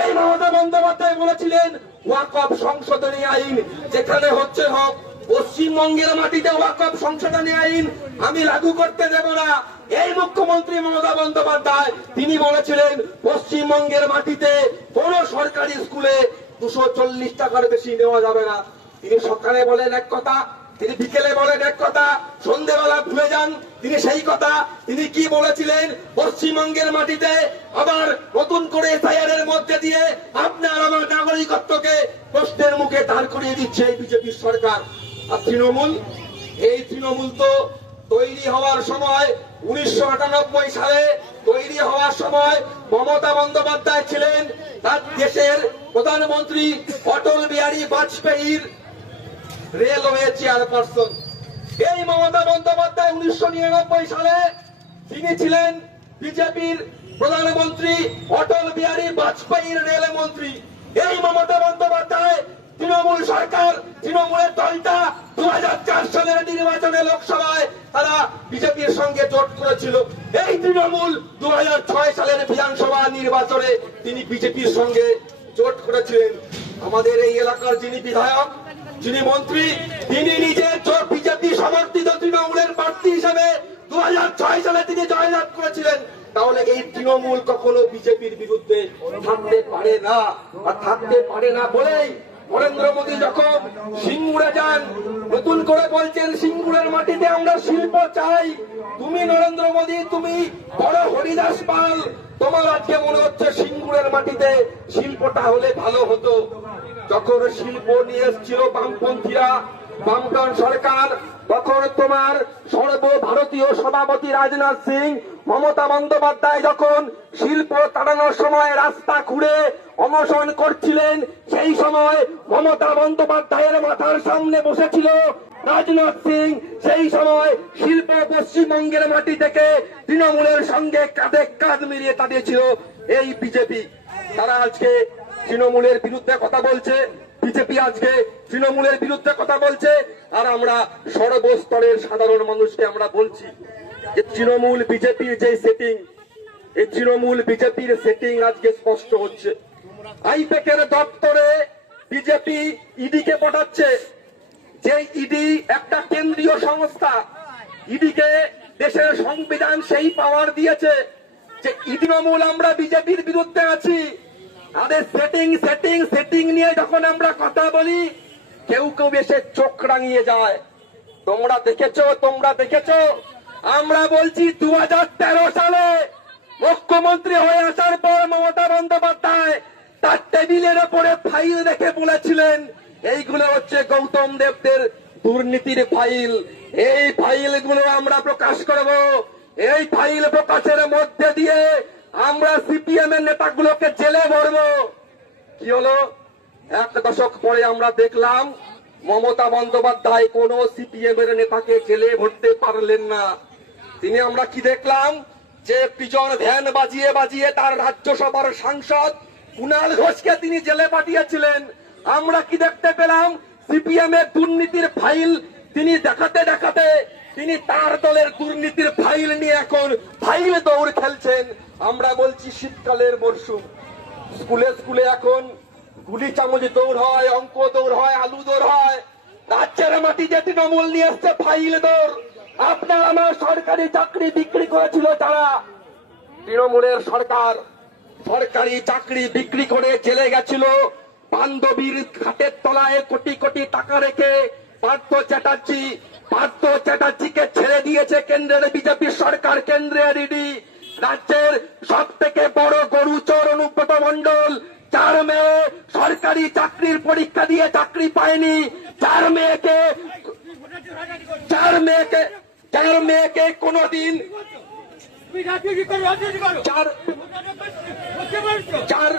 এই মমতা বন্দ্যোপাধ্যায় বলেছিলেন, ওয়াকফ সংশোধনী আইন যেখানে হচ্ছে হোক, পশ্চিমবঙ্গের মাটিতে ওয়াকফ সংশোধনী আইন আমি লাগু করতে দেব না। এই মুখ্যমন্ত্রী মমতা বন্দ্যোপাধ্যায়, তিনি বলেছিলেন, পশ্চিমবঙ্গের মাটিতে কোন সরকারি স্কুলে দুশো চল্লিশ টাকার বেশি নেওয়া যাবে না। তিনি সকালে বলেন এক কথা তিনি বিকেলে বলেন এক কথা, সন্ধেবেলা ভুলে যান, তিনি সেই কথা। তিনি কি বলেছিলেন? পশ্চিমবঙ্গের মাটিতে আবার নতুন করে এসআইআর এর মধ্যে দিয়ে আপনার আমার নাগরিকত্বকে প্রশ্নের মুখে দাঁড় করিয়ে দিচ্ছে এই বিজেপির সরকার। আর তৃণমূল? এই তৃণমূল তো তৈরি হওয়ার সময় উনিশশো আটানব্বই সালে তৈরি হওয়ার সময় মমতা বন্দ্যোপাধ্যায় ছিলেন। তার দেশের প্রধানমন্ত্রী অটল বিহারী বাজপেয়ীর রেলওয়ে চেয়ারপারসন। এই মমতা বন্দ্যোপাধ্যায় উনিশশো নিরানব্বই সালে তিনি ছিলেন বিজেপির প্রধানমন্ত্রী, অটল বিহারী বাজপেয়ীর রেল মন্ত্রী এই মমতা বন্দ্যোপাধ্যায় তৃণমূল সরকার, তৃণমূলের দলটা দু হাজার চার সালের নির্বাচনে লোকসভায় তারা বিজেপির সঙ্গে জোট করেছিল। এই তৃণমূল দু হাজার ছয় সালের বিধানসভা নির্বাচনে তিনি বিজেপির সঙ্গে জোট করেছিলেন। আমাদের এই এলাকার যিনি বিধায়ক যিনি মন্ত্রী, তিনি নিজে বিজেপি সমর্থিত তৃণমূলের প্রার্থী হিসেবে দু সালে তিনি জয়লাভ করেছিলেন। তাহলে এই তৃণমূল কখনো বিজেপির বিরুদ্ধে থাকতে পারে না আর থাকতে পারে না বলেই নরেন্দ্র মোদী যখন সিঙ্গুরে যান, নতুন করে বলছেন, সিঙ্গুরের মাটিতে আমরা শিল্প চাই। তুমি নরেন্দ্র মোদী, তুমি বড় হরিদাস পাল। তোমার আজকে মনে হচ্ছে সিঙ্গুরের মাটিতে শিল্পটা হলে ভালো হতো। যখন শিল্প নিয়ে এসেছিল বামপন্থীরা বামফ্রন্ট সরকার, তখন তোমার সর্বভারতীয় সভাপতি রাজনাথ সিং, মমতা বন্দ্যোপাধ্যায় যখন শিল্প তাড়ানোর সময় রাস্তা খুঁড়ে অনশন করছিলেন, সেই সময় মমতা বন্দ্যোপাধ্যায়ের মাথার সামনে বসেছিল রাজনাথ সিং। সেই সময় শিল্প পশ্চিমবঙ্গের মাটি থেকে তৃণমূলের সঙ্গে কাঁধে কাঁধ মিলিয়ে দাঁড়িয়েছিল এই বিজেপি। তারা আজকে তৃণমূলের বিরুদ্ধে কথা বলছে, বিজেপি আজকে তৃণমূলের বিরুদ্ধে কথা বলছে, আর আমরা সর্বস্তরের সাধারণ মানুষকে আমরা বলছি যে তৃণমূল বিজেপির যে সেটিং এই তৃণমূল বিজেপির সেটিং আজকে স্পষ্ট হচ্ছে। আইপ্যাকের দপ্তরে বিজেপি ইডিকে পাঠাচ্ছে যে ইডি একটা কেন্দ্রীয় সংস্থা, ইডিকে দেশের সংবিধান সেই পাওয়ার দিয়েছে যে তৃণমূল আমরা বিজেপির বিরুদ্ধে আছি। তাদের সেটিং সেটিং সেটিং নিয়ে যখন আমরা কথা বলি, কেউ কেউ এসে চোখ রাঙিয়ে যায়। তোমরা দেখেছ তোমরা দেখেছ? আমরা বলছি দু হাজার তেরো সালে মুখ্যমন্ত্রী হয়ে আসার পর মমতা বন্দ্যোপাধ্যায় তার টেবিলের ওপরে ফাইল রেখে বলেছিলেন, এইগুলো হচ্ছে গৌতম দেবদের দুর্নীতির ফাইল। এই ফাইলগুলো আমরা প্রকাশ করব। এই ফাইল প্রকাশের মধ্যে দিয়ে আমরা সিপিএম এর নেতাগুলোকে জেলে ভরবো কি হলো? এক দশক পরে আমরা দেখলাম, মমতা বন্দ্যোপাধ্যায় কোন সিপিএম এর নেতাকে জেলে ভরতে পারলেন না। তিনি আমরা কি দেখলাম? যে পিজন ভ্যান বাজিয়ে বাজিয়ে তার রাজ্যসভার সাংসদ কুণাল ঘোষকে তিনি জেলে পাঠিয়েছিলেন। আমরা কি দেখতে পেলাম? সিপিএম এর দুর্নীতির ফাইল তিনি দেখাতে দেখাতে তিনি তার দলের দুর্নীতির ফাইল নিয়ে এখন ফাইল দৌড় খেলছেন। আমরা বলছি শীতকালের মরশুম। স্কুলে স্কুলে এখন গুলি চামচ দৌড় হয়, অঙ্ক দৌড় হয়, আলু দৌড় হয়। রাজ্যের মাটিতে তৃণমূল নিয়ে এসছে ফাইল দৌড়। আপনার আমার সরকারি চাকরি বিক্রি করেছিল যারা? তৃণমূলের সরকার। সরকারি চাকরি বিক্রি করে জেলে গেছিল। বান্ধবীর খাটের তলায় কোটি কোটি টাকা রেখে পার্থ চ্যাটার্জি পার্থ চ্যাটার্জিকে ছেড়ে দিয়েছে কেন্দ্রের বিজেপি সরকার, কেন্দ্রের ইডি। রাজ্যের সব থেকে বড় গরু চোর অনুব্রত মন্ডল চার মেয়ে সরকারি চাকরির পরীক্ষা দিয়ে চাকরি পায়নি। চার মেয়েকে চার মেয়েকে চার মেয়েকে কোনোদিন চার চার